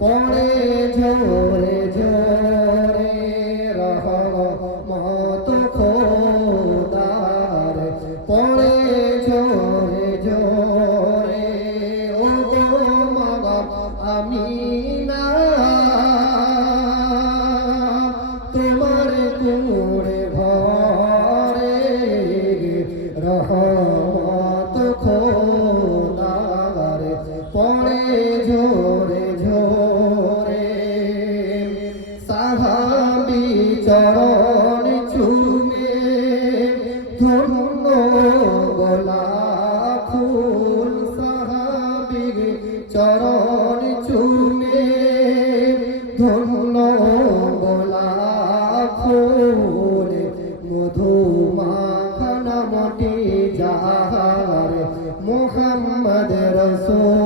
পড়ে ঝরে ঝরে রহমত খোদার পড়ে ঝরে ঝরে ও গো মা আমিনা তোমার কুড়ে ভরে রহমত খোদার পড়ে ঝরে ঝরে সাহাবী চরণ চুমে ধন্য গোলাপ ফুল সাহাবী চরণ চুমে ধন্য গোলাপ ফুল মধু মাখানা মটি যাহার মুহাম্মদ রসূল